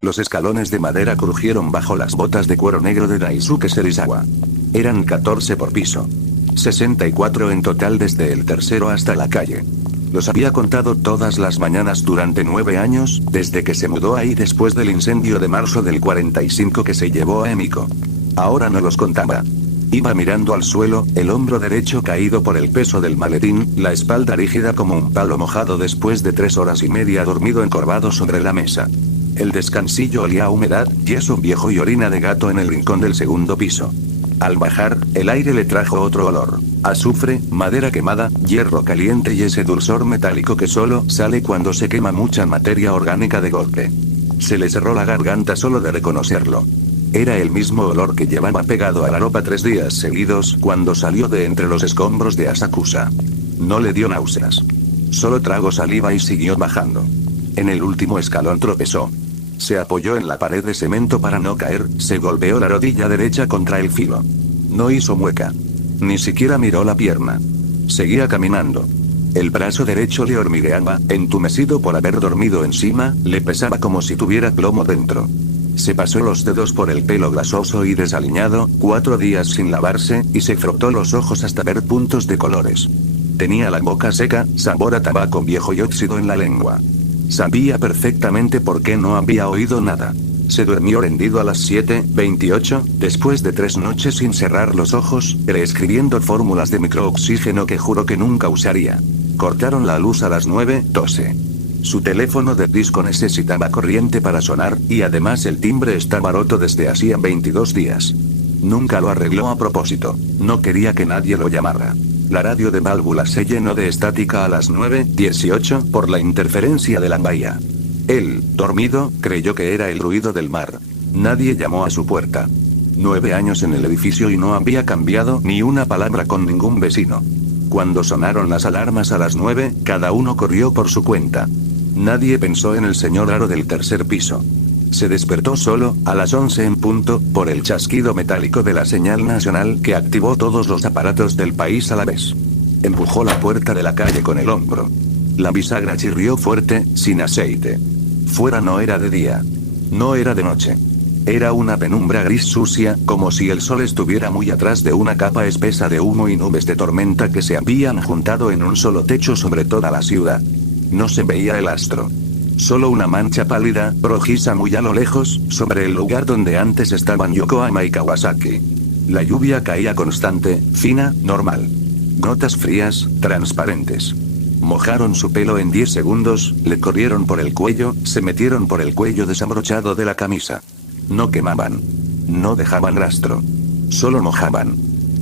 Los escalones de madera crujieron bajo las botas de cuero negro de Daisuke Serizawa. Eran 14 por piso. 64 en total desde el tercero hasta la calle. Los había contado todas las mañanas durante 9 años, desde que se mudó ahí después del incendio de marzo del 45 que se llevó a Emiko. Ahora no los contaba. Iba mirando al suelo, el hombro derecho caído por el peso del maletín, la espalda rígida como un palo mojado después de 3 horas y media dormido encorvado sobre la mesa. El descansillo olía a humedad, yeso viejo y orina de gato en el rincón del segundo piso. Al bajar, el aire le trajo otro olor. Azufre, madera quemada, hierro caliente y ese dulzor metálico que solo sale cuando se quema mucha materia orgánica de golpe. Se le cerró la garganta solo de reconocerlo. Era el mismo olor que llevaba pegado a la ropa 3 días seguidos cuando salió de entre los escombros de Asakusa. No le dio náuseas. Solo tragó saliva y siguió bajando. En el último escalón tropezó. Se apoyó en la pared de cemento para no caer, se golpeó la rodilla derecha contra el filo. No hizo mueca. Ni siquiera miró la pierna. Seguía caminando. El brazo derecho le hormigueaba, entumecido por haber dormido encima, le pesaba como si tuviera plomo dentro. Se pasó los dedos por el pelo grasoso y desaliñado, 4 días sin lavarse, y se frotó los ojos hasta ver puntos de colores. Tenía la boca seca, sabor a tabaco viejo y óxido en la lengua. Sabía perfectamente por qué no había oído nada. Se durmió rendido a las 7:28, después de 3 noches sin cerrar los ojos, reescribiendo fórmulas de microoxígeno que juró que nunca usaría. Cortaron la luz a las 9:12. Su teléfono de disco necesitaba corriente para sonar, y además el timbre estaba roto desde hacía 22 días. Nunca lo arregló a propósito, no quería que nadie lo llamara. La radio de válvulas se llenó de estática a las 9:18 por la interferencia de la bahía. Él, dormido, creyó que era el ruido del mar. Nadie llamó a su puerta. 9 años en el edificio y no había cambiado ni una palabra con ningún vecino. Cuando sonaron las alarmas a las 9, cada uno corrió por su cuenta. Nadie pensó en el señor Aro del tercer piso. Se despertó solo, a las 11 en punto, por el chasquido metálico de la señal nacional que activó todos los aparatos del país a la vez. Empujó la puerta de la calle con el hombro. La bisagra chirrió fuerte, sin aceite. Fuera no era de día. No era de noche. Era una penumbra gris sucia, como si el sol estuviera muy atrás de una capa espesa de humo y nubes de tormenta que se habían juntado en un solo techo sobre toda la ciudad. No se veía el astro. Solo una mancha pálida, rojiza muy a lo lejos, sobre el lugar donde antes estaban Yokohama y Kawasaki. La lluvia caía constante, fina, normal. Gotas frías, transparentes. Mojaron su pelo en 10 segundos, le corrieron por el cuello, se metieron por el cuello desabrochado de la camisa. No quemaban. No dejaban rastro. Solo mojaban.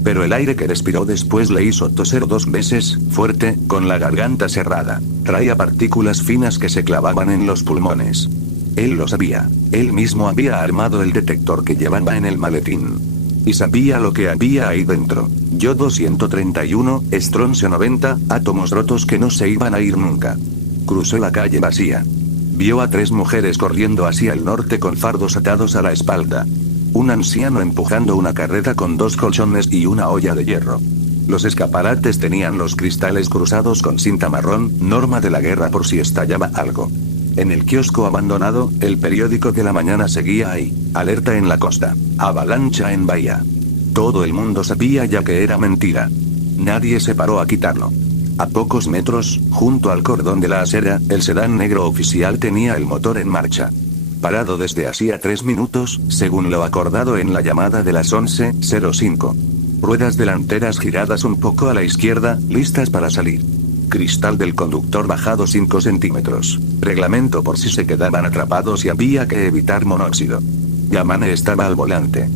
Pero el aire que respiró después le hizo toser 2 veces, fuerte, con la garganta cerrada. Traía partículas finas que se clavaban en los pulmones. Él lo sabía. Él mismo había armado el detector que llevaba en el maletín. Y sabía lo que había ahí dentro. Yodo 131, estroncio 90, átomos rotos que no se iban a ir nunca. Cruzó la calle vacía. Vio a 3 mujeres corriendo hacia el norte con fardos atados a la espalda. Un anciano empujando una carreta con 2 colchones y una olla de hierro. Los escaparates tenían los cristales cruzados con cinta marrón, norma de la guerra por si estallaba algo. En el kiosco abandonado, el periódico de la mañana seguía ahí, alerta en la costa, avalancha en bahía. Todo el mundo sabía ya que era mentira. Nadie se paró a quitarlo. A pocos metros, junto al cordón de la acera, el sedán negro oficial tenía el motor en marcha. Parado desde hacía 3 minutos, según lo acordado en la llamada de las 11:05. Ruedas delanteras giradas un poco a la izquierda, listas para salir. Cristal del conductor bajado 5 centímetros. Reglamento por si se quedaban atrapados y había que evitar monóxido. Yamane estaba al volante.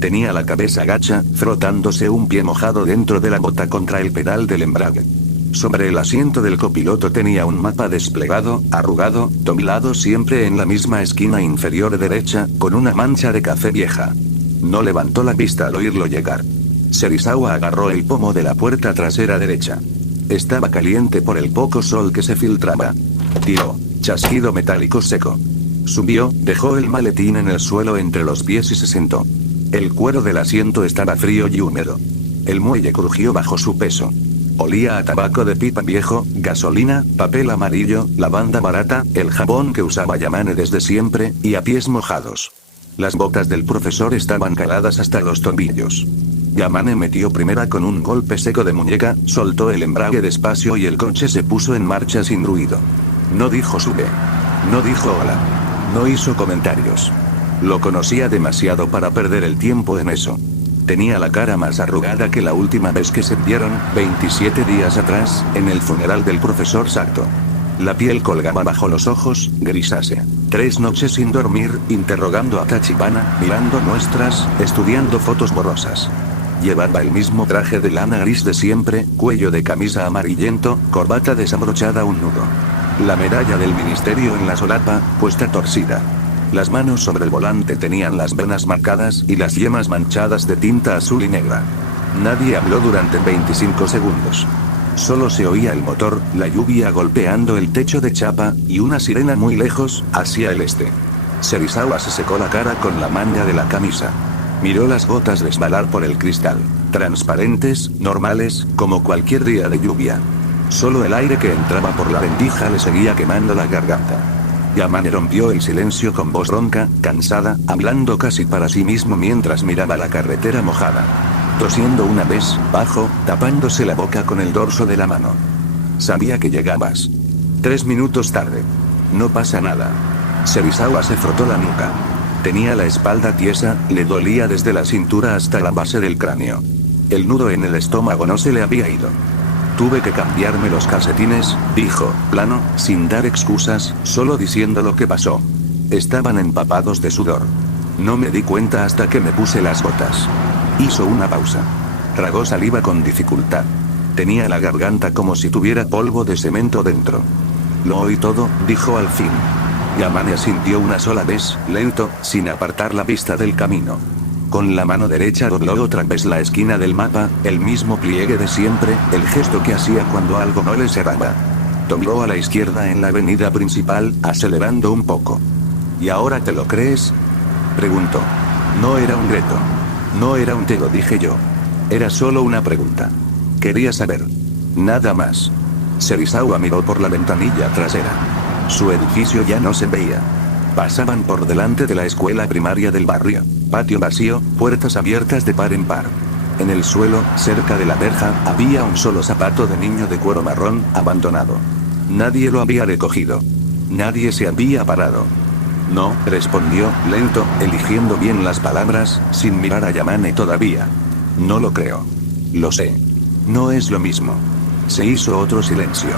Tenía la cabeza gacha, frotándose un pie mojado dentro de la bota contra el pedal del embrague. Sobre el asiento del copiloto tenía un mapa desplegado, arrugado, doblado siempre en la misma esquina inferior derecha, con una mancha de café vieja. No levantó la vista al oírlo llegar. Serizawa agarró el pomo de la puerta trasera derecha. Estaba caliente por el poco sol que se filtraba. Tiró. Chasquido metálico seco. Subió, dejó el maletín en el suelo entre los pies y se sentó. El cuero del asiento estaba frío y húmedo. El muelle crujió bajo su peso. Olía a tabaco de pipa viejo, gasolina, papel amarillo, lavanda barata, el jabón que usaba Yamane desde siempre, y a pies mojados. Las botas del profesor estaban caladas hasta los tobillos. Yamane metió primera con un golpe seco de muñeca, soltó el embrague despacio y el coche se puso en marcha sin ruido. No dijo sube. No dijo hola. No hizo comentarios. Lo conocía demasiado para perder el tiempo en eso. Tenía la cara más arrugada que la última vez que se vieron, 27 días atrás, en el funeral del profesor Sato. La piel colgaba bajo los ojos, grisácea. 3 noches sin dormir, interrogando a Tachibana, mirando muestras, estudiando fotos borrosas. Llevaba el mismo traje de lana gris de siempre, cuello de camisa amarillento, corbata desabrochada un nudo. La medalla del ministerio en la solapa, puesta torcida. Las manos sobre el volante tenían las venas marcadas y las yemas manchadas de tinta azul y negra. Nadie habló durante 25 segundos. Solo se oía el motor, la lluvia golpeando el techo de chapa, y una sirena muy lejos, hacia el este. Serizawa se secó la cara con la manga de la camisa. Miró las gotas resbalar por el cristal. Transparentes, normales, como cualquier día de lluvia. Solo el aire que entraba por la rendija le seguía quemando la garganta. Yamane rompió el silencio con voz ronca, cansada, hablando casi para sí mismo mientras miraba la carretera mojada. Tosiendo una vez, bajo, tapándose la boca con el dorso de la mano. Sabía que llegabas. 3 minutos tarde. No pasa nada. Serizawa se frotó la nuca. Tenía la espalda tiesa, le dolía desde la cintura hasta la base del cráneo. El nudo en el estómago no se le había ido. Tuve que cambiarme los calcetines, dijo, plano, sin dar excusas, solo diciendo lo que pasó. Estaban empapados de sudor. No me di cuenta hasta que me puse las botas. Hizo una pausa. Tragó saliva con dificultad. Tenía la garganta como si tuviera polvo de cemento dentro. Lo oí todo, dijo al fin. Yamane asintió una sola vez, lento, sin apartar la vista del camino. Con la mano derecha dobló otra vez la esquina del mapa, el mismo pliegue de siempre, el gesto que hacía cuando algo no le cerraba. Dobló a la izquierda en la avenida principal, acelerando un poco. ¿Y ahora te lo crees?, preguntó. No era un reto. No era un te lo dije yo. Era solo una pregunta. Quería saber. Nada más. Serizawa miró por la ventanilla trasera. Su edificio ya no se veía. Pasaban por delante de la escuela primaria del barrio. Patio vacío, puertas abiertas de par en par. En el suelo, cerca de la verja, había un solo zapato de niño de cuero marrón, abandonado. Nadie lo había recogido. Nadie se había parado. No, respondió, lento, eligiendo bien las palabras, sin mirar a Yamane todavía. No lo creo. Lo sé. No es lo mismo. Se hizo otro silencio.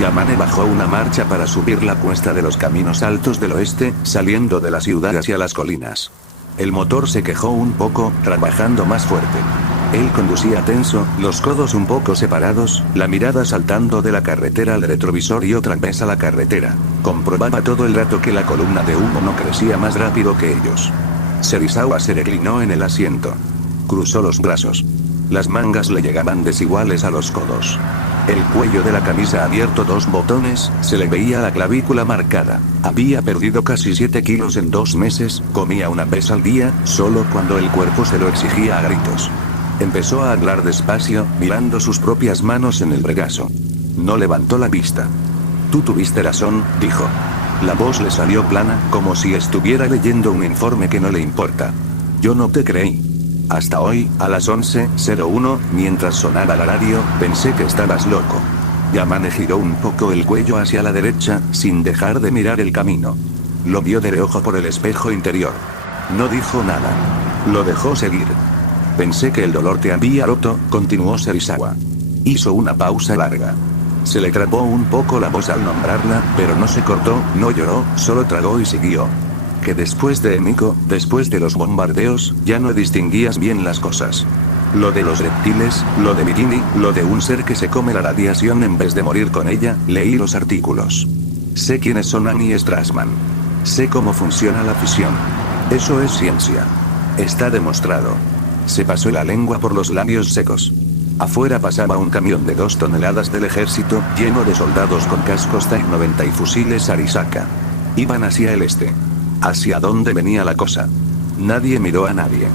Yamane bajó una marcha para subir la cuesta de los caminos altos del oeste, saliendo de la ciudad hacia las colinas. El motor se quejó un poco, trabajando más fuerte. Él conducía tenso, los codos un poco separados, la mirada saltando de la carretera al retrovisor y otra vez a la carretera. Comprobaba todo el rato que la columna de humo no crecía más rápido que ellos. Serizawa se reclinó en el asiento. Cruzó los brazos. Las mangas le llegaban desiguales a los codos. El cuello de la camisa abierto 2 botones, se le veía la clavícula marcada. Había perdido casi 7 kilos en 2 meses, comía una vez al día, solo cuando el cuerpo se lo exigía a gritos. Empezó a hablar despacio, mirando sus propias manos en el regazo. No levantó la vista. Tú tuviste razón, dijo. La voz le salió plana, como si estuviera leyendo un informe que no le importa. Yo no te creí. Hasta hoy, a las 11:01, mientras sonaba la radio, pensé que estabas loco. Yamane giró un poco el cuello hacia la derecha, sin dejar de mirar el camino. Lo vio de reojo por el espejo interior. No dijo nada. Lo dejó seguir. Pensé que el dolor te había roto, continuó Serizawa. Hizo una pausa larga. Se le trabó un poco la voz al nombrarla, pero no se cortó, no lloró, solo tragó y siguió. Que después de Emiko, después de los bombardeos, ya no distinguías bien las cosas. Lo de los reptiles, lo de Bikini, lo de un ser que se come la radiación en vez de morir con ella, leí los artículos. Sé quiénes son Annie y Strassman. Sé cómo funciona la fisión. Eso es ciencia. Está demostrado. Se pasó la lengua por los labios secos. Afuera pasaba un camión de 2 toneladas del ejército, lleno de soldados con cascos TAC-90 y fusiles Arisaka. Iban hacia el este. ¿Hacia dónde venía la cosa? Nadie miró a nadie.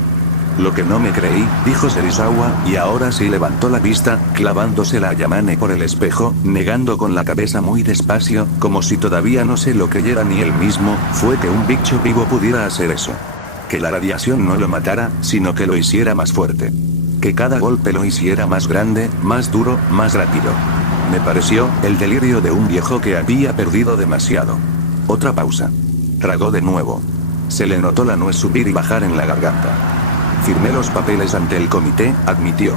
Lo que no me creí, dijo Serizawa, y ahora sí levantó la vista, clavándosela a Yamane por el espejo, negando con la cabeza muy despacio, como si todavía no se lo creyera ni él mismo, fue que un bicho vivo pudiera hacer eso. Que la radiación no lo matara, sino que lo hiciera más fuerte. Que cada golpe lo hiciera más grande, más duro, más rápido. Me pareció el delirio de un viejo que había perdido demasiado. Otra pausa. Tragó de nuevo. Se le notó la nuez subir y bajar en la garganta. Firmé los papeles ante el comité, admitió.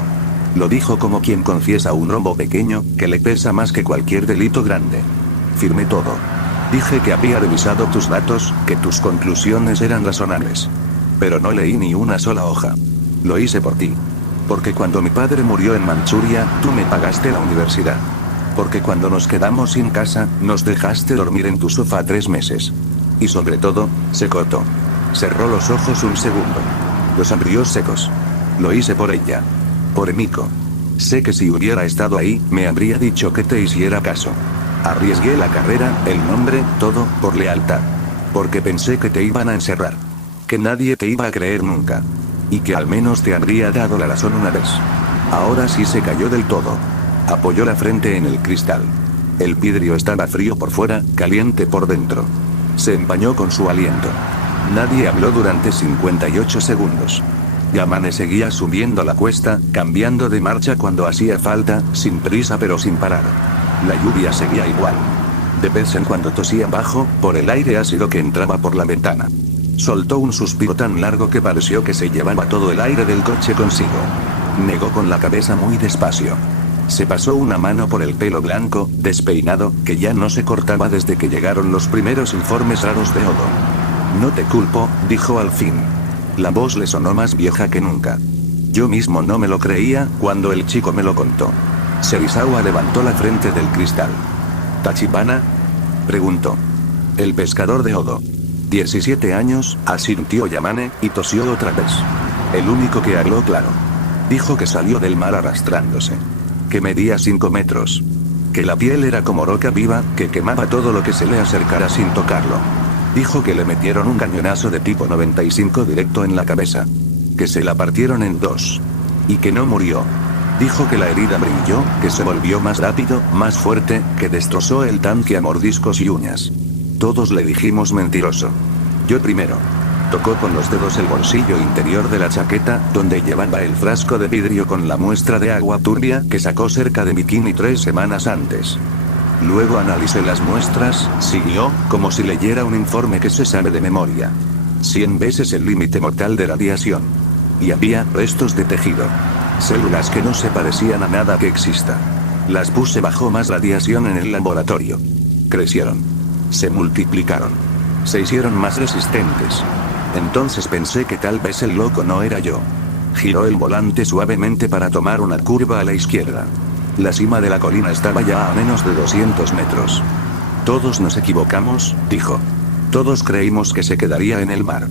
Lo dijo como quien confiesa un robo pequeño, que le pesa más que cualquier delito grande. Firmé todo. Dije que había revisado tus datos, que tus conclusiones eran razonables. Pero no leí ni una sola hoja. Lo hice por ti. Porque cuando mi padre murió en Manchuria, tú me pagaste la universidad. Porque cuando nos quedamos sin casa, nos dejaste dormir en tu sofá 3 meses. Y sobre todo, se cortó. Cerró los ojos un segundo. Los abrió secos. Lo hice por ella. Por Emiko. Sé que si hubiera estado ahí, me habría dicho que te hiciera caso. Arriesgué la carrera, el nombre, todo, por lealtad. Porque pensé que te iban a encerrar. Que nadie te iba a creer nunca. Y que al menos te habría dado la razón una vez. Ahora sí se cayó del todo. Apoyó la frente en el cristal. El vidrio estaba frío por fuera, caliente por dentro. Se empañó con su aliento. Nadie habló durante 58 segundos. Yamane seguía subiendo la cuesta, cambiando de marcha cuando hacía falta, sin prisa pero sin parar. La lluvia seguía igual. De vez en cuando tosía bajo, por el aire ácido que entraba por la ventana. Soltó un suspiro tan largo que pareció que se llevaba todo el aire del coche consigo. Negó con la cabeza muy despacio. Se pasó una mano por el pelo blanco, despeinado, que ya no se cortaba desde que llegaron los primeros informes raros de Odo. No te culpo, dijo al fin. La voz le sonó más vieja que nunca. Yo mismo no me lo creía, cuando el chico me lo contó. Serizawa levantó la frente del cristal. ¿Tachibana? Preguntó. El pescador de Odo. 17 años, asintió Yamane, y tosió otra vez. El único que habló claro. Dijo que salió del mar arrastrándose. Que medía 5 metros. Que la piel era como roca viva, que quemaba todo lo que se le acercara sin tocarlo. Dijo que le metieron un cañonazo de tipo 95 directo en la cabeza. Que se la partieron en 2. Y que no murió. Dijo que la herida brilló, que se volvió más rápido, más fuerte, que destrozó el tanque a mordiscos y uñas. Todos le dijimos mentiroso. Yo primero. Tocó con los dedos el bolsillo interior de la chaqueta, donde llevaba el frasco de vidrio con la muestra de agua turbia que sacó cerca de Bikini 3 semanas antes. Luego analicé las muestras, siguió, como si leyera un informe que se sabe de memoria. 100 veces el límite mortal de radiación. Y había restos de tejido. Células que no se parecían a nada que exista. Las puse bajo más radiación en el laboratorio. Crecieron. Se multiplicaron. Se hicieron más resistentes. Entonces pensé que tal vez el loco no era yo. Giró el volante suavemente para tomar una curva a la izquierda. La cima de la colina estaba ya a menos de 200 metros. Todos nos equivocamos, dijo. Todos creímos que se quedaría en el mar.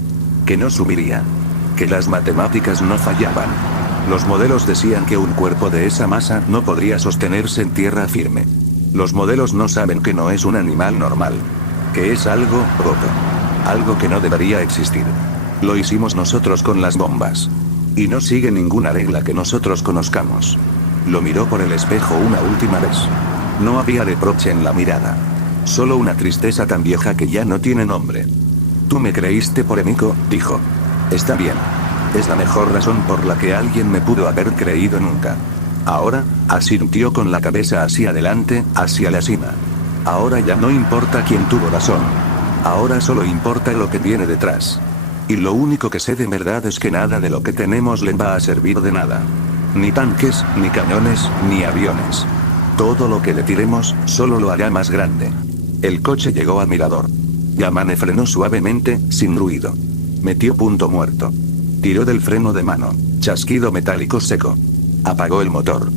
Que no subiría. Que las matemáticas no fallaban. Los modelos decían que un cuerpo de esa masa no podría sostenerse en tierra firme. Los modelos no saben que no es un animal normal. Que es algo roto. Algo que no debería existir. Lo hicimos nosotros con las bombas. Y no sigue ninguna regla que nosotros conozcamos. Lo miró por el espejo una última vez. No había reproche en la mirada. Solo una tristeza tan vieja que ya no tiene nombre. Tú me creíste por Emiko, dijo. Está bien. Es la mejor razón por la que alguien me pudo haber creído nunca. Ahora, asintió con la cabeza hacia adelante, hacia la cima. Ahora ya no importa quién tuvo razón. Ahora solo importa lo que viene detrás. Y lo único que sé de verdad es que nada de lo que tenemos le va a servir de nada. Ni tanques, ni cañones, ni aviones. Todo lo que le tiremos, solo lo hará más grande. El coche llegó al mirador. Yamane frenó suavemente, sin ruido. Metió punto muerto. Tiró del freno de mano. Chasquido metálico seco. Apagó el motor.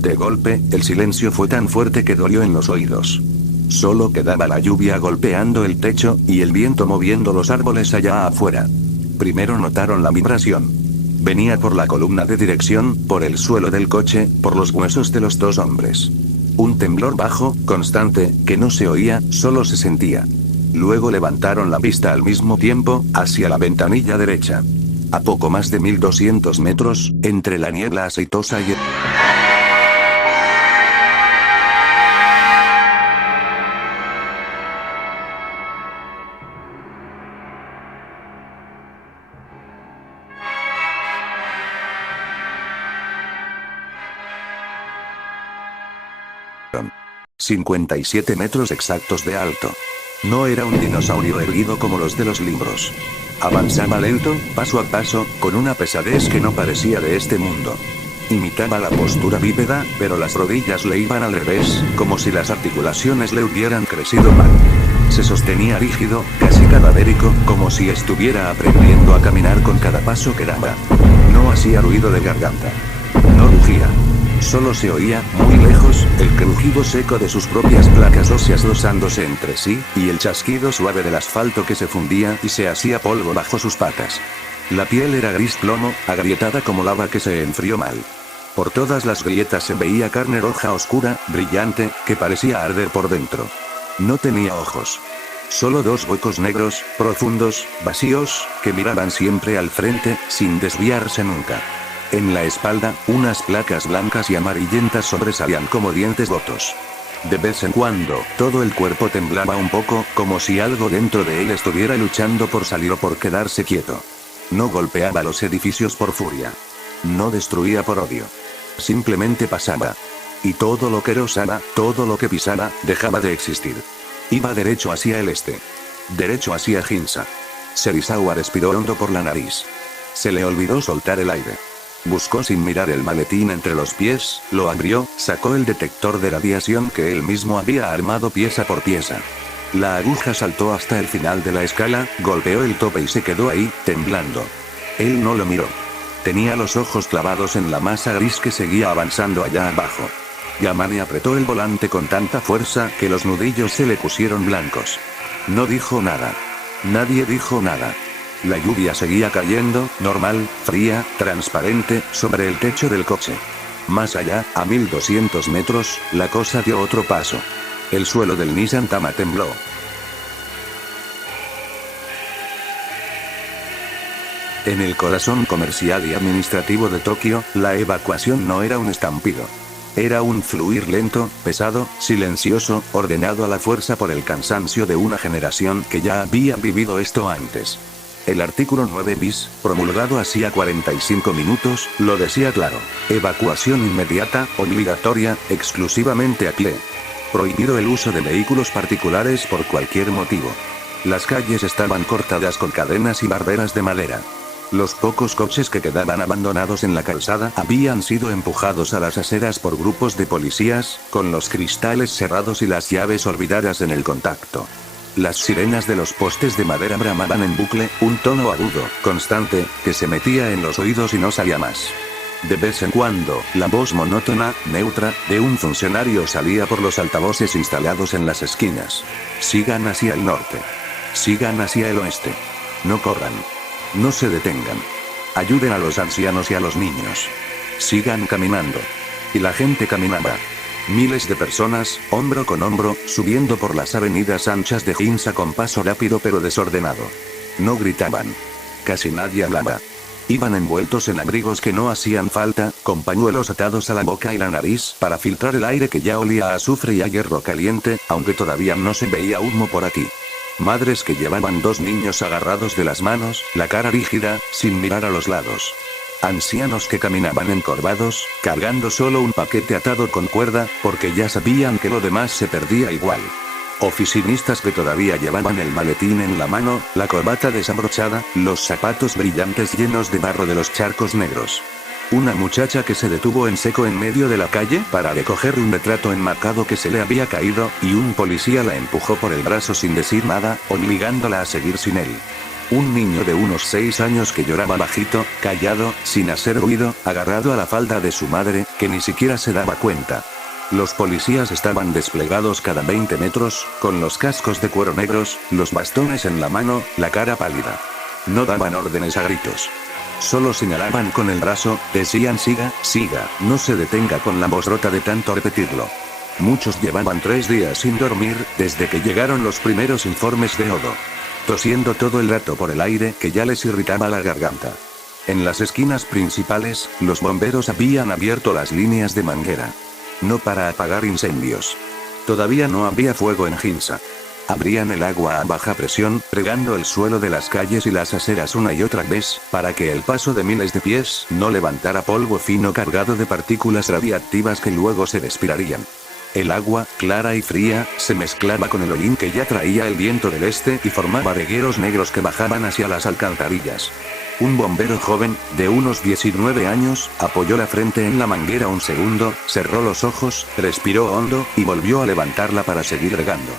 De golpe, el silencio fue tan fuerte que dolió en los oídos. Solo quedaba la lluvia golpeando el techo, y el viento moviendo los árboles allá afuera. Primero notaron la vibración. Venía por la columna de dirección, por el suelo del coche, por los huesos de los 2 hombres. Un temblor bajo, constante, que no se oía, solo se sentía. Luego levantaron la vista al mismo tiempo, hacia la ventanilla derecha. A poco más de 1200 metros, entre la niebla aceitosa y el... ...57 metros exactos de alto. No era un dinosaurio erguido como los de los libros. Avanzaba lento, paso a paso, con una pesadez que no parecía de este mundo. Imitaba la postura bípeda, pero las rodillas le iban al revés, como si las articulaciones le hubieran crecido mal. Se sostenía rígido, casi cadavérico, como si estuviera aprendiendo a caminar con cada paso que daba. No hacía ruido de garganta. No rugía. Solo se oía, muy lejos, el crujido seco de sus propias placas óseas rozándose entre sí, y el chasquido suave del asfalto que se fundía y se hacía polvo bajo sus patas. La piel era gris plomo, agrietada como lava que se enfrió mal. Por todas las grietas se veía carne roja oscura, brillante, que parecía arder por dentro. No tenía ojos. Solo dos huecos negros, profundos, vacíos, que miraban siempre al frente, sin desviarse nunca. En la espalda, unas placas blancas y amarillentas sobresalían como dientes rotos. De vez en cuando, todo el cuerpo temblaba un poco, como si algo dentro de él estuviera luchando por salir o por quedarse quieto. No golpeaba los edificios por furia. No destruía por odio. Simplemente pasaba. Y todo lo que rozaba, todo lo que pisaba, dejaba de existir. Iba derecho hacia el este. Derecho hacia Ginza. Serizawa respiró hondo por la nariz. Se le olvidó soltar el aire. Buscó sin mirar el maletín entre los pies, lo abrió, sacó el detector de radiación que él mismo había armado pieza por pieza. La aguja saltó hasta el final de la escala, golpeó el tope y se quedó ahí, temblando. Él no lo miró. Tenía los ojos clavados en la masa gris que seguía avanzando allá abajo. Yamane apretó el volante con tanta fuerza que los nudillos se le pusieron blancos. No dijo nada. Nadie dijo nada. La lluvia seguía cayendo, normal, fría, transparente, sobre el techo del coche. Más allá, a 1200 metros, la cosa dio otro paso. El suelo del Nissan Tama tembló. En el corazón comercial y administrativo de Tokio, la evacuación no era un estampido. Era un fluir lento, pesado, silencioso, ordenado a la fuerza por el cansancio de una generación que ya había vivido esto antes. El artículo 9 bis, promulgado hacía 45 minutos, lo decía claro. Evacuación inmediata, obligatoria, exclusivamente a pie. Prohibido el uso de vehículos particulares por cualquier motivo. Las calles estaban cortadas con cadenas y barreras de madera. Los pocos coches que quedaban abandonados en la calzada habían sido empujados a las aceras por grupos de policías, con los cristales cerrados y las llaves olvidadas en el contacto. Las sirenas de los postes de madera bramaban en bucle, un tono agudo, constante, que se metía en los oídos y no salía más. De vez en cuando, la voz monótona, neutra, de un funcionario salía por los altavoces instalados en las esquinas. Sigan hacia el norte. Sigan hacia el oeste. No corran. No se detengan. Ayuden a los ancianos y a los niños. Sigan caminando. Y la gente caminaba. Miles de personas, hombro con hombro, subiendo por las avenidas anchas de Ginza con paso rápido pero desordenado. No gritaban. Casi nadie hablaba. Iban envueltos en abrigos que no hacían falta, con pañuelos atados a la boca y la nariz para filtrar el aire que ya olía a azufre y a hierro caliente, aunque todavía no se veía humo por aquí. Madres que llevaban dos niños agarrados de las manos, la cara rígida, sin mirar a los lados. Ancianos que caminaban encorvados, cargando solo un paquete atado con cuerda, porque ya sabían que lo demás se perdía igual. Oficinistas que todavía llevaban el maletín en la mano, la corbata desabrochada, los zapatos brillantes llenos de barro de los charcos negros. Una muchacha que se detuvo en seco en medio de la calle para recoger un retrato enmarcado que se le había caído, y un policía la empujó por el brazo sin decir nada, obligándola a seguir sin él. Un niño de unos 6 años que lloraba bajito, callado, sin hacer ruido, agarrado a la falda de su madre, que ni siquiera se daba cuenta. Los policías estaban desplegados cada 20 metros, con los cascos de cuero negros, los bastones en la mano, la cara pálida. No daban órdenes a gritos. Solo señalaban con el brazo, decían siga, siga, no se detenga con la voz rota de tanto repetirlo. Muchos llevaban 3 días sin dormir, desde que llegaron los primeros informes de Odo. Tosiendo todo el rato por el aire que ya les irritaba la garganta. En las esquinas principales, los bomberos habían abierto las líneas de manguera. No para apagar incendios. Todavía no había fuego en Ginza. Abrían el agua a baja presión, regando el suelo de las calles y las aceras una y otra vez, para que el paso de miles de pies no levantara polvo fino cargado de partículas radiactivas que luego se respirarían. El agua, clara y fría, se mezclaba con el hollín que ya traía el viento del este y formaba regueros negros que bajaban hacia las alcantarillas. Un bombero joven, de unos 19 años, apoyó la frente en la manguera un segundo, cerró los ojos, respiró hondo, y volvió a levantarla para seguir regando.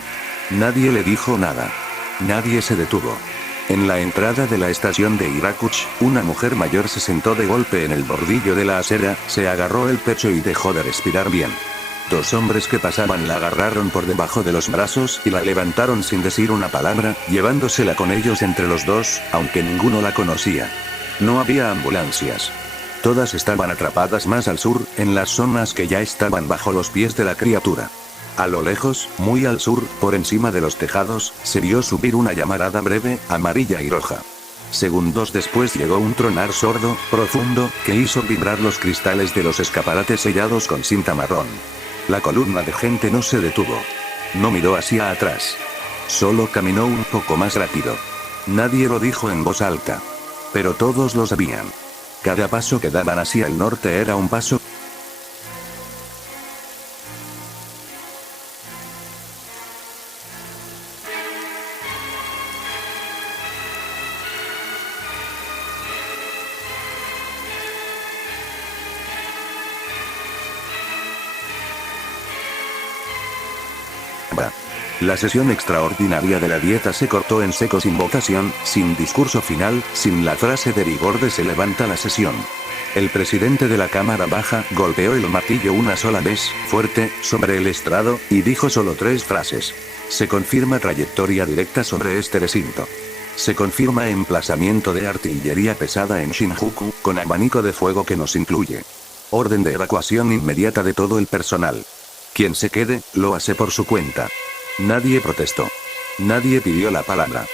Nadie le dijo nada. Nadie se detuvo. En la entrada de la estación de Irakuch, una mujer mayor se sentó de golpe en el bordillo de la acera, se agarró el pecho y dejó de respirar bien. Dos hombres que pasaban la agarraron por debajo de los brazos y la levantaron sin decir una palabra, llevándosela con ellos entre los dos, aunque ninguno la conocía. No había ambulancias. Todas estaban atrapadas más al sur, en las zonas que ya estaban bajo los pies de la criatura. A lo lejos, muy al sur, por encima de los tejados, se vio subir una llamarada breve, amarilla y roja. Segundos después llegó un tronar sordo, profundo, que hizo vibrar los cristales de los escaparates sellados con cinta marrón. La columna de gente no se detuvo. No miró hacia atrás. Solo caminó un poco más rápido. Nadie lo dijo en voz alta. Pero todos lo sabían. Cada paso que daban hacia el norte era un paso. La sesión extraordinaria de la dieta se cortó en seco sin votación, sin discurso final, sin la frase de vigor de se levanta la sesión. El presidente de la Cámara Baja golpeó el martillo una sola vez, fuerte, sobre el estrado, y dijo solo 3 frases. Se confirma trayectoria directa sobre este recinto. Se confirma emplazamiento de artillería pesada en Shinjuku, con abanico de fuego que nos incluye. Orden de evacuación inmediata de todo el personal. Quien se quede, lo hace por su cuenta. Nadie protestó. Nadie pidió la palabra.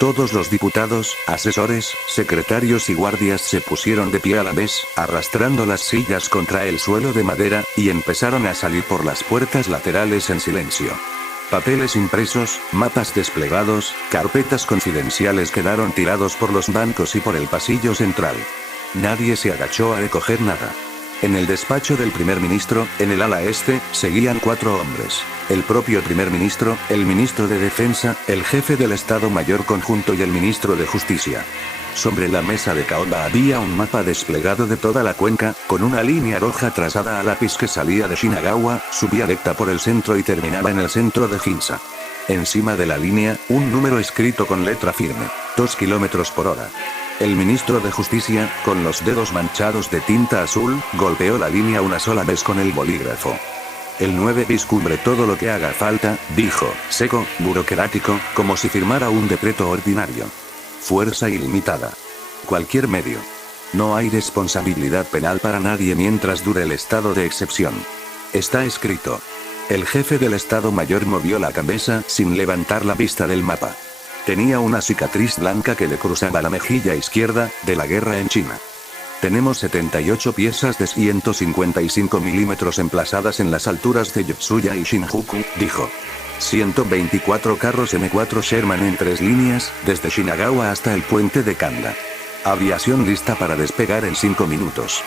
Todos los diputados, asesores, secretarios y guardias se pusieron de pie a la vez, arrastrando las sillas contra el suelo de madera, y empezaron a salir por las puertas laterales en silencio. Papeles impresos, mapas desplegados, carpetas confidenciales quedaron tirados por los bancos y por el pasillo central. Nadie se agachó a recoger nada. En el despacho del primer ministro, en el ala este, seguían 4 hombres. El propio primer ministro, el ministro de Defensa, el jefe del Estado Mayor Conjunto y el ministro de Justicia. Sobre la mesa de caoba había un mapa desplegado de toda la cuenca, con una línea roja trazada a lápiz que salía de Shinagawa, subía recta por el centro y terminaba en el centro de Ginza. Encima de la línea, un número escrito con letra firme. 2 kilómetros por hora. El ministro de Justicia, con los dedos manchados de tinta azul, golpeó la línea una sola vez con el bolígrafo. El 9 bis cubre todo lo que haga falta, dijo, seco, burocrático, como si firmara un decreto ordinario. Fuerza ilimitada. Cualquier medio. No hay responsabilidad penal para nadie mientras dure el estado de excepción. Está escrito. El jefe del Estado Mayor movió la cabeza sin levantar la vista del mapa. Tenía una cicatriz blanca que le cruzaba la mejilla izquierda, de la guerra en China. Tenemos 78 piezas de 155 milímetros emplazadas en las alturas de Yotsuya y Shinjuku, dijo. 124 carros M4 Sherman en 3 líneas, desde Shinagawa hasta el puente de Kanda. Aviación lista para despegar en 5 minutos.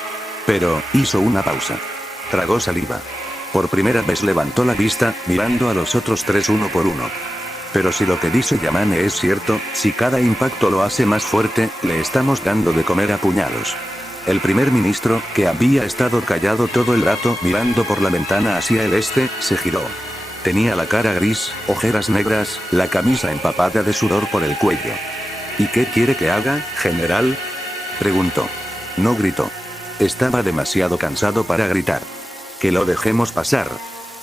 Pero, hizo una pausa. Tragó saliva. Por primera vez levantó la vista, mirando a los otros 3 uno por uno. Pero si lo que dice Yamane es cierto, si cada impacto lo hace más fuerte, le estamos dando de comer a puñados. El primer ministro, que había estado callado todo el rato mirando por la ventana hacia el este, se giró. Tenía la cara gris, ojeras negras, la camisa empapada de sudor por el cuello. ¿Y qué quiere que haga, general?, preguntó. No gritó. Estaba demasiado cansado para gritar. Que lo dejemos pasar.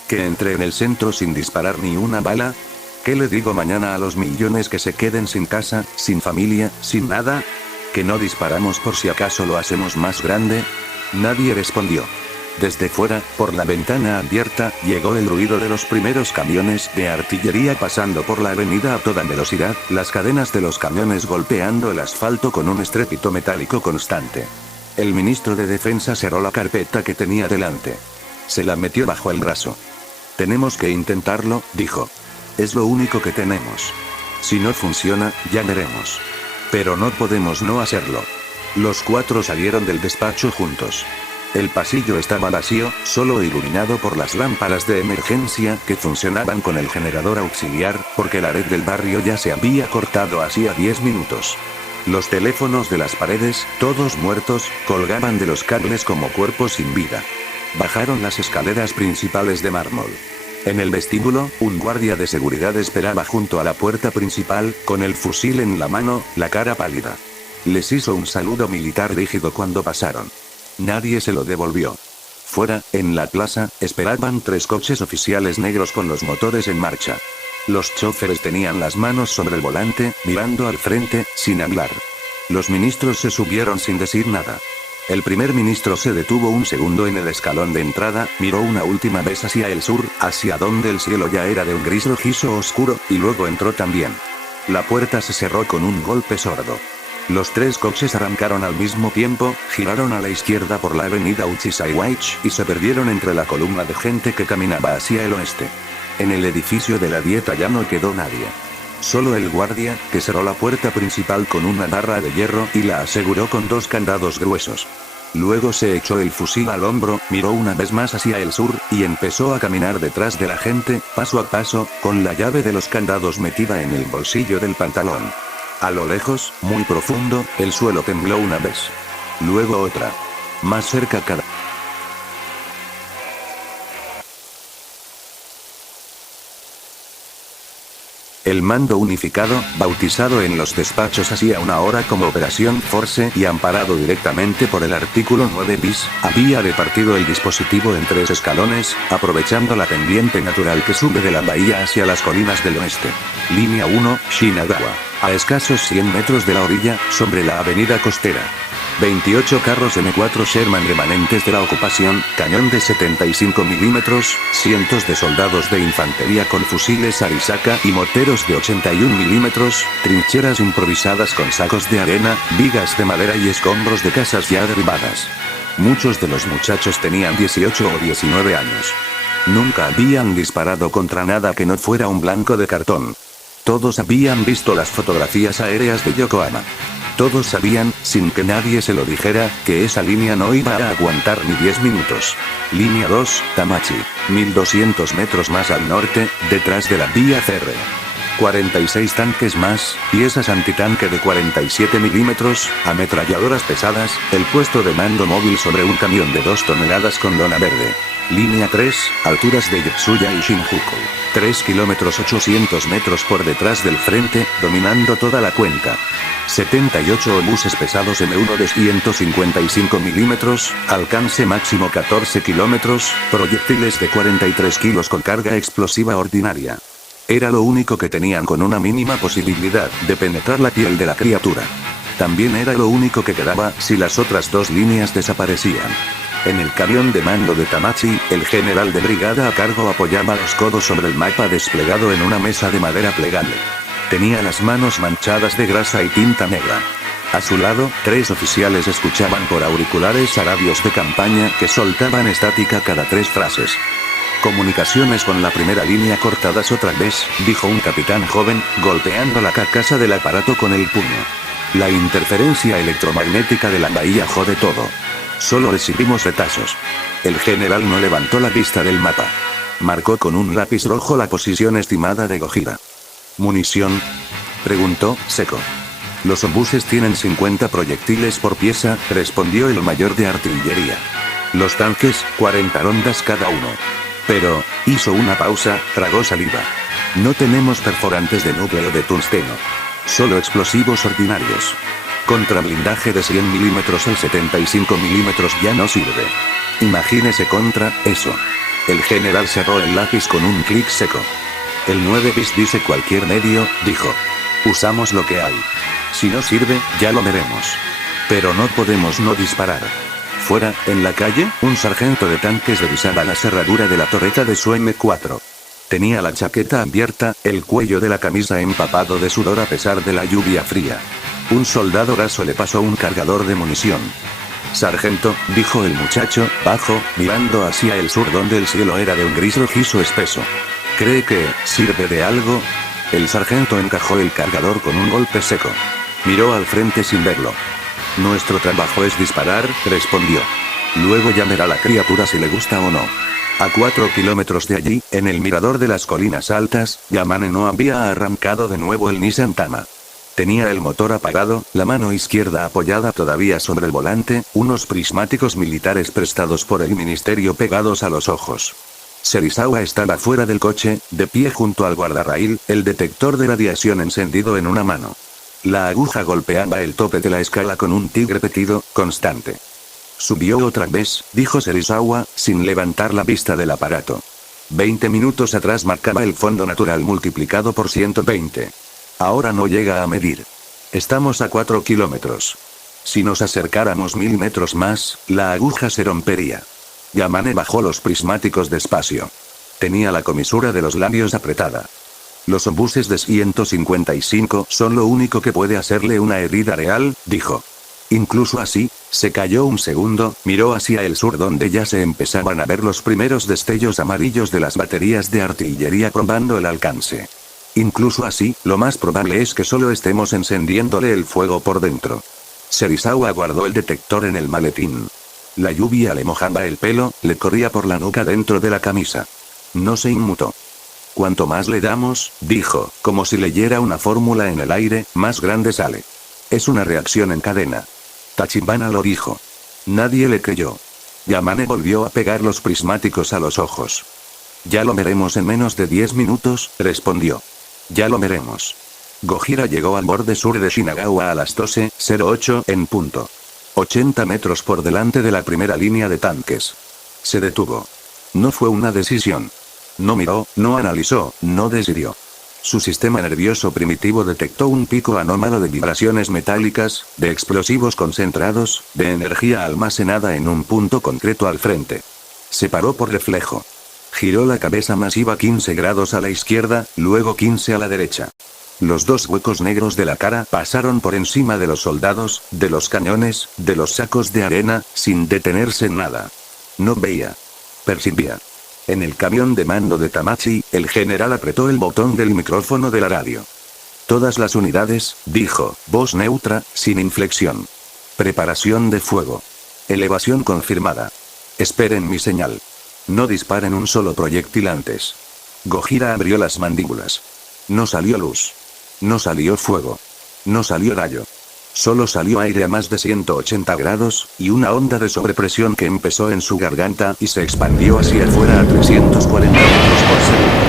Que entre en el centro sin disparar ni una bala. ¿Qué le digo mañana a los millones que se queden sin casa, sin familia, sin nada? ¿Que no disparamos por si acaso lo hacemos más grande? Nadie respondió. Desde fuera, por la ventana abierta, llegó el ruido de los primeros camiones de artillería pasando por la avenida a toda velocidad, las cadenas de los camiones golpeando el asfalto con un estrépito metálico constante. El ministro de Defensa cerró la carpeta que tenía delante. Se la metió bajo el brazo. Tenemos que intentarlo, dijo. Es lo único que tenemos. Si no funciona, ya veremos. Pero no podemos no hacerlo. Los cuatro salieron del despacho juntos. El pasillo estaba vacío, solo iluminado por las lámparas de emergencia que funcionaban con el generador auxiliar, porque la red del barrio ya se había cortado hacía 10 minutos. Los teléfonos de las paredes, todos muertos, colgaban de los cables como cuerpos sin vida. Bajaron las escaleras principales de mármol. En el vestíbulo, un guardia de seguridad esperaba junto a la puerta principal, con el fusil en la mano, la cara pálida. Les hizo un saludo militar rígido cuando pasaron. Nadie se lo devolvió. Fuera, en la plaza, esperaban 3 coches oficiales negros con los motores en marcha. Los choferes tenían las manos sobre el volante, mirando al frente, sin hablar. Los ministros se subieron sin decir nada. El primer ministro se detuvo un segundo en el escalón de entrada, miró una última vez hacia el sur, hacia donde el cielo ya era de un gris rojizo oscuro, y luego entró también. La puerta se cerró con un golpe sordo. Los 3 coches arrancaron al mismo tiempo, giraron a la izquierda por la avenida Uchisaiwaichi y se perdieron entre la columna de gente que caminaba hacia el oeste. En el edificio de la dieta ya no quedó nadie. Solo el guardia, que cerró la puerta principal con una barra de hierro y la aseguró con 2 candados gruesos. Luego se echó el fusil al hombro, miró una vez más hacia el sur, y empezó a caminar detrás de la gente, paso a paso, con la llave de los candados metida en el bolsillo del pantalón. A lo lejos, muy profundo, el suelo tembló una vez. Luego otra. Más cerca cada. El mando unificado, bautizado en los despachos hacía una hora como Operación Force y amparado directamente por el artículo 9 bis, había repartido el dispositivo en 3 escalones, aprovechando la pendiente natural que sube de la bahía hacia las colinas del oeste. Línea 1, Shinagawa. A escasos 100 metros de la orilla, sobre la avenida costera. 28 carros M4 Sherman remanentes de la ocupación, cañón de 75 milímetros, cientos de soldados de infantería con fusiles Arisaka y morteros de 81 milímetros, trincheras improvisadas con sacos de arena, vigas de madera y escombros de casas ya derribadas. Muchos de los muchachos tenían 18 o 19 años. Nunca habían disparado contra nada que no fuera un blanco de cartón. Todos habían visto las fotografías aéreas de Yokohama. Todos sabían, sin que nadie se lo dijera, que esa línea no iba a aguantar ni 10 minutos. Línea 2, Tamachi. 1200 metros más al norte, detrás de la vía férrea. 46 tanques más, piezas antitanque de 47 milímetros, ametralladoras pesadas, el puesto de mando móvil sobre un camión de 2 toneladas con lona verde. Línea 3, alturas de Yotsuya y Shinjuku. 3 kilómetros 800 metros por detrás del frente, dominando toda la cuenca. 78 obuses pesados M1 de 155 milímetros, alcance máximo 14 kilómetros, proyectiles de 43 kilos con carga explosiva ordinaria. Era lo único que tenían con una mínima posibilidad de penetrar la piel de la criatura. También era lo único que quedaba si las otras 2 líneas desaparecían. En el camión de mando de Tamachi, el general de brigada a cargo apoyaba los codos sobre el mapa desplegado en una mesa de madera plegable. Tenía las manos manchadas de grasa y tinta negra. A su lado, 3 oficiales escuchaban por auriculares a radios de campaña que soltaban estática cada 3 frases. Comunicaciones con la primera línea cortadas otra vez, dijo un capitán joven, golpeando la carcasa del aparato con el puño. La interferencia electromagnética de la bahía jode todo. Solo recibimos retazos. El general no levantó la vista del mapa. Marcó con un lápiz rojo la posición estimada de Gojira. ¿Munición?, preguntó, seco. Los obuses tienen 50 proyectiles por pieza, respondió el mayor de artillería. Los tanques, 40 rondas cada uno. Pero, hizo una pausa, tragó saliva. No tenemos perforantes de núcleo de tungsteno. Solo explosivos ordinarios. Contra blindaje de 100 milímetros el 75 milímetros ya no sirve. Imagínese contra eso. El general cerró el lápiz con un clic seco. El 9 bis dice cualquier medio, dijo. Usamos lo que hay. Si no sirve, ya lo veremos. Pero no podemos no disparar. Fuera, en la calle, un sargento de tanques revisaba la cerradura de la torreta de su M4. Tenía la chaqueta abierta, el cuello de la camisa empapado de sudor a pesar de la lluvia fría. Un soldado raso le pasó un cargador de munición. «Sargento», dijo el muchacho, bajo, mirando hacia el sur donde el cielo era de un gris rojizo espeso. «¿Cree que sirve de algo?» El sargento encajó el cargador con un golpe seco. Miró al frente sin verlo. «Nuestro trabajo es disparar», respondió. «Luego ya verá la criatura si le gusta o no». A 4 kilómetros de allí, en el mirador de las colinas altas, Yamane no había arrancado de nuevo el Nissan Tama. Tenía el motor apagado, la mano izquierda apoyada todavía sobre el volante, unos prismáticos militares prestados por el ministerio pegados a los ojos. Serizawa estaba fuera del coche, de pie junto al guardarraíl, el detector de radiación encendido en una mano. La aguja golpeaba el tope de la escala con un tic repetido, constante. «Subió otra vez», dijo Serizawa, sin levantar la vista del aparato. 20 minutos atrás marcaba el fondo natural multiplicado por 120. Ahora no llega a medir. Estamos a 4 kilómetros. Si nos acercáramos 1000 metros más, la aguja se rompería. Yamane bajó los prismáticos despacio. Tenía la comisura de los labios apretada. «Los obuses de 155 son lo único que puede hacerle una herida real», dijo. Incluso así, se calló un segundo, miró hacia el sur donde ya se empezaban a ver los primeros destellos amarillos de las baterías de artillería probando el alcance. Incluso así, lo más probable es que solo estemos encendiéndole el fuego por dentro. Serizawa guardó el detector en el maletín. La lluvia le mojaba el pelo, le corría por la nuca dentro de la camisa. No se inmutó. «Cuanto más le damos», dijo, como si leyera una fórmula en el aire, «más grande sale». Es una reacción en cadena. Tachibana lo dijo. Nadie le creyó. Yamane volvió a pegar los prismáticos a los ojos. «Ya lo veremos en menos de 10 minutos», respondió. «Ya lo veremos». Gojira llegó al borde sur de Shinagawa a las 12:08 en punto. 80 metros por delante de la primera línea de tanques. Se detuvo. No fue una decisión. No miró, no analizó, no decidió. Su sistema nervioso primitivo detectó un pico anómalo de vibraciones metálicas, de explosivos concentrados, de energía almacenada en un punto concreto al frente. Se paró por reflejo. Giró la cabeza masiva 15 grados a la izquierda, luego 15 a la derecha. Los dos huecos negros de la cara pasaron por encima de los soldados, de los cañones, de los sacos de arena, sin detenerse en nada. No veía. Percibía. En el camión de mando de Tamachi, el general apretó el botón del micrófono de la radio. «Todas las unidades», dijo, voz neutra, sin inflexión. «Preparación de fuego. Elevación confirmada. Esperen mi señal. No disparen un solo proyectil antes». Gojira abrió las mandíbulas. No salió luz. No salió fuego. No salió rayo. Solo salió aire a más de 180 grados, y una onda de sobrepresión que empezó en su garganta y se expandió hacia afuera a 340 metros por segundo.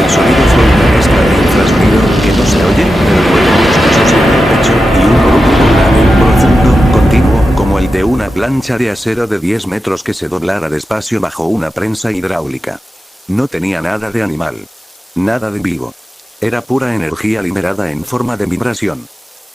El sonido fue una mezcla de infrasonido, que no se oye, pero luego los casos en el pecho, y un volumen grave, profundo, continuo, como el de una plancha de acero de 10 metros que se doblara despacio bajo una prensa hidráulica. No tenía nada de animal. Nada de vivo. Era pura energía liberada en forma de vibración.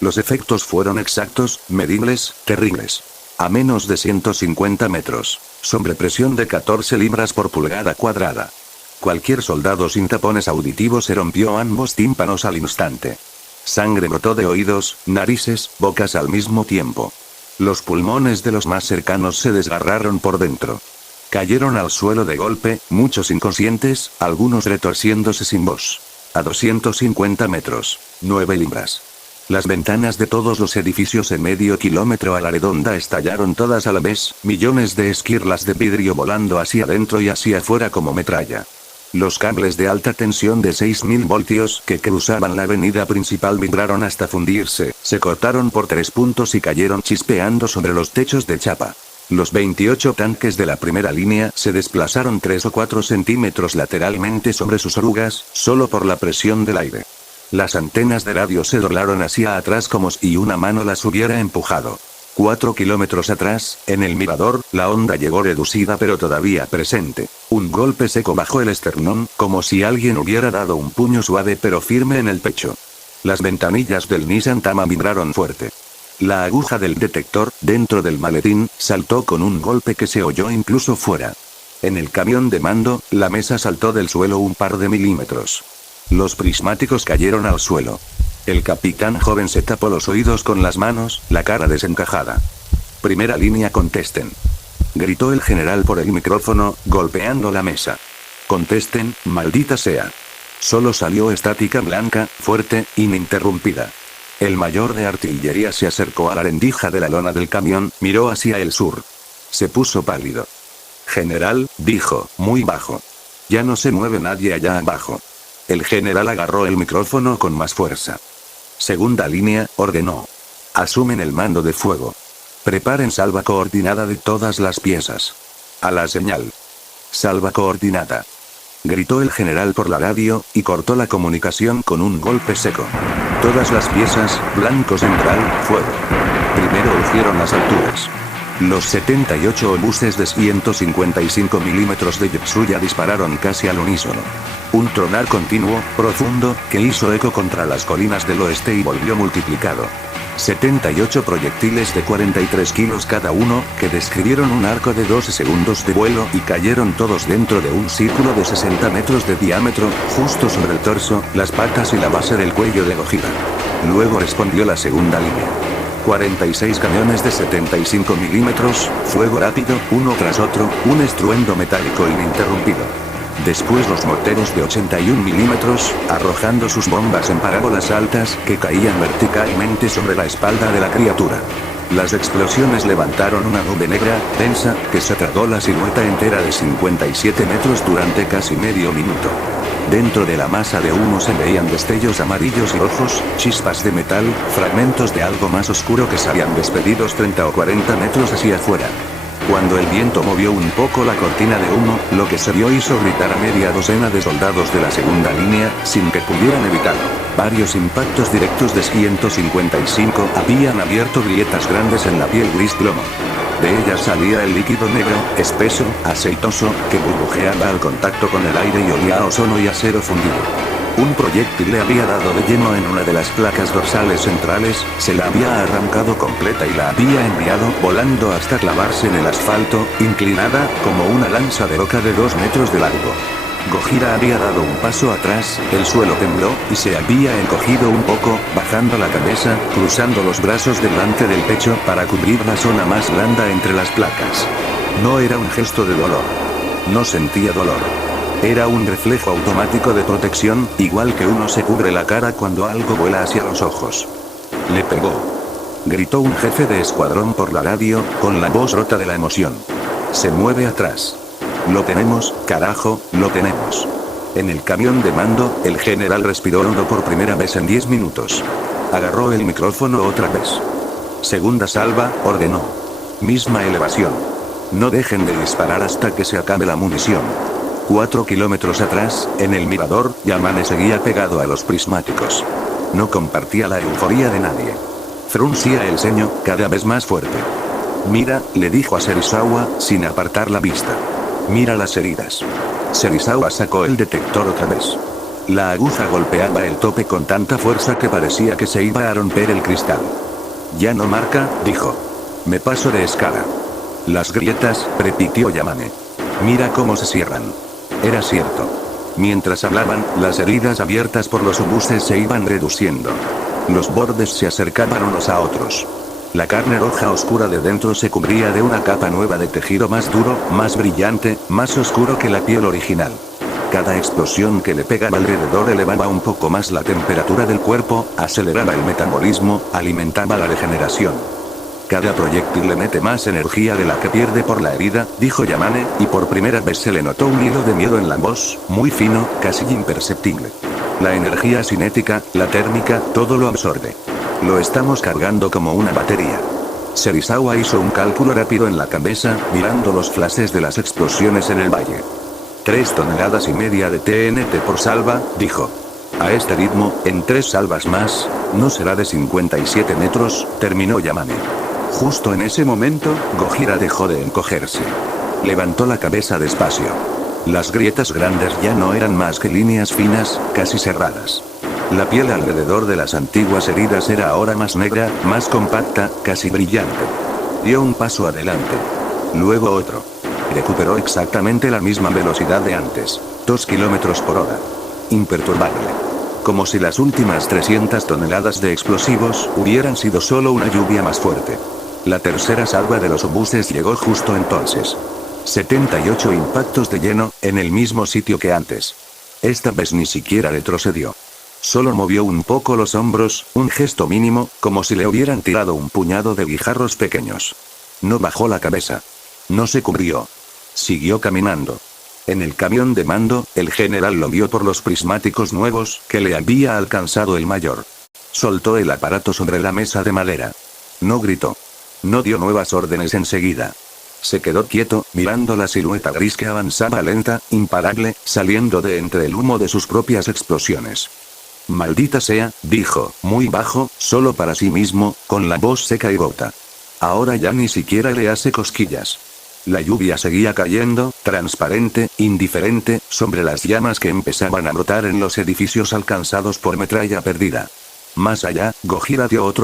Los efectos fueron exactos, medibles, terribles. A menos de 150 metros. Sobrepresión de 14 libras por pulgada cuadrada. Cualquier soldado sin tapones auditivos se rompió ambos tímpanos al instante. Sangre brotó de oídos, narices, bocas al mismo tiempo. Los pulmones de los más cercanos se desgarraron por dentro. Cayeron al suelo de golpe, muchos inconscientes, algunos retorciéndose sin voz. A 250 metros. 9 libras. Las ventanas de todos los edificios en medio kilómetro a la redonda estallaron todas a la vez, millones de esquirlas de vidrio volando hacia adentro y hacia afuera como metralla. Los cables de alta tensión de 6000 voltios que cruzaban la avenida principal vibraron hasta fundirse, se cortaron por 3 puntos y cayeron chispeando sobre los techos de chapa. Los 28 tanques de la primera línea se desplazaron 3 o 4 centímetros lateralmente sobre sus orugas, solo por la presión del aire. Las antenas de radio se doblaron hacia atrás como si una mano las hubiera empujado. 4 kilómetros atrás, en el mirador, la onda llegó reducida pero todavía presente. Un golpe seco bajo el esternón, como si alguien hubiera dado un puño suave pero firme en el pecho. Las ventanillas del Nissan Tama vibraron fuerte. La aguja del detector, dentro del maletín, saltó con un golpe que se oyó incluso fuera. En el camión de mando, la mesa saltó del suelo un par de milímetros. Los prismáticos cayeron al suelo. El capitán joven se tapó los oídos con las manos, la cara desencajada. Primera línea, contesten. Gritó el general por el micrófono, golpeando la mesa. Contesten, maldita sea. Solo salió estática blanca, fuerte, ininterrumpida. El mayor de artillería se acercó a la rendija de la lona del camión, miró hacia el sur. Se puso pálido. General, dijo, muy bajo. Ya no se mueve nadie allá abajo. El general agarró el micrófono con más fuerza. Segunda línea, ordenó. Asumen el mando de fuego. Preparen salva coordinada de todas las piezas. A la señal. Salva coordinada. Gritó el general por la radio, y cortó la comunicación con un golpe seco. Todas las piezas, blanco central, fuego. Primero urgieron las alturas. Los 78 obuses de 155 milímetros de Yotsuya dispararon casi al unísono. Un tronar continuo, profundo, que hizo eco contra las colinas del oeste y volvió multiplicado. 78 proyectiles de 43 kilos cada uno, que describieron un arco de 12 segundos de vuelo y cayeron todos dentro de un círculo de 60 metros de diámetro, justo sobre el torso, las patas y la base del cuello de Gojira. Luego respondió la segunda línea. 46 cañones de 75 milímetros, fuego rápido, uno tras otro, un estruendo metálico ininterrumpido. Después los morteros de 81 milímetros, arrojando sus bombas en parábolas altas, que caían verticalmente sobre la espalda de la criatura. Las explosiones levantaron una nube negra, densa, que se tragó la silueta entera de 57 metros durante casi medio minuto. Dentro de la masa de humo se veían destellos amarillos y rojos, chispas de metal, fragmentos de algo más oscuro que se habían despedidos 30 o 40 metros hacia afuera. Cuando el viento movió un poco la cortina de humo, lo que se vio hizo gritar a media docena de soldados de la segunda línea, sin que pudieran evitarlo. Varios impactos directos de 155 habían abierto grietas grandes en la piel gris plomo. De ellas salía el líquido negro, espeso, aceitoso, que burbujeaba al contacto con el aire y olía a ozono y acero fundido. Un proyectil le había dado de lleno en una de las placas dorsales centrales, se la había arrancado completa y la había enviado volando hasta clavarse en el asfalto, inclinada, como una lanza de roca de 2 metros de largo. Gojira había dado un paso atrás, el suelo tembló, y se había encogido un poco, bajando la cabeza, cruzando los brazos delante del pecho para cubrir la zona más blanda entre las placas. No era un gesto de dolor. No sentía dolor. Era un reflejo automático de protección, igual que uno se cubre la cara cuando algo vuela hacia los ojos. Le pegó. Gritó un jefe de escuadrón por la radio, con la voz rota de la emoción. Se mueve atrás. Lo tenemos, carajo, lo tenemos. En el camión de mando, el general respiró hondo por primera vez en 10 minutos. Agarró el micrófono otra vez. Segunda salva, ordenó. Misma elevación. No dejen de disparar hasta que se acabe la munición. 4 kilómetros atrás, en el mirador, Yamane seguía pegado a los prismáticos. No compartía la euforía de nadie. Fruncía el ceño, cada vez más fuerte. Mira, le dijo a Serizawa, sin apartar la vista. Mira las heridas. Serizawa sacó el detector otra vez. La aguja golpeaba el tope con tanta fuerza que parecía que se iba a romper el cristal. Ya no marca, dijo. Me paso de escala. Las grietas, repitió Yamane. Mira cómo se cierran. Era cierto. Mientras hablaban, las heridas abiertas por los obuses se iban reduciendo. Los bordes se acercaban unos a otros. La carne roja oscura de dentro se cubría de una capa nueva de tejido más duro, más brillante, más oscuro que la piel original. Cada explosión que le pegaba alrededor elevaba un poco más la temperatura del cuerpo, aceleraba el metabolismo, alimentaba la regeneración. Cada proyectil le mete más energía de la que pierde por la herida, dijo Yamane, y por primera vez se le notó un hilo de miedo en la voz, muy fino, casi imperceptible. La energía cinética, la térmica, todo lo absorbe. Lo estamos cargando como una batería. Serizawa hizo un cálculo rápido en la cabeza, mirando los flashes de las explosiones en el valle. 3,5 toneladas de TNT por salva, dijo. A este ritmo, en 3 salvas más, no será de 57 metros, terminó Yamane. Justo en ese momento, Gojira dejó de encogerse. Levantó la cabeza despacio. Las grietas grandes ya no eran más que líneas finas, casi cerradas. La piel alrededor de las antiguas heridas era ahora más negra, más compacta, casi brillante. Dio un paso adelante. Luego otro. Recuperó exactamente la misma velocidad de antes, 2 kilómetros por hora. Imperturbable. Como si las últimas 300 toneladas de explosivos hubieran sido solo una lluvia más fuerte. La tercera salva de los obuses llegó justo entonces. 78 impactos de lleno, en el mismo sitio que antes. Esta vez ni siquiera retrocedió. Solo movió un poco los hombros, un gesto mínimo, como si le hubieran tirado un puñado de guijarros pequeños. No bajó la cabeza. No se cubrió. Siguió caminando. En el camión de mando, el general lo vio por los prismáticos nuevos que le había alcanzado el mayor. Soltó el aparato sobre la mesa de madera. No gritó. No dio nuevas órdenes enseguida. Se quedó quieto, mirando la silueta gris que avanzaba lenta, imparable, saliendo de entre el humo de sus propias explosiones. Maldita sea, dijo, muy bajo, solo para sí mismo, con la voz seca y rota. Ahora ya ni siquiera le hace cosquillas. La lluvia seguía cayendo, transparente, indiferente, sobre las llamas que empezaban a brotar en los edificios alcanzados por metralla perdida. Más allá, Gojira dio otro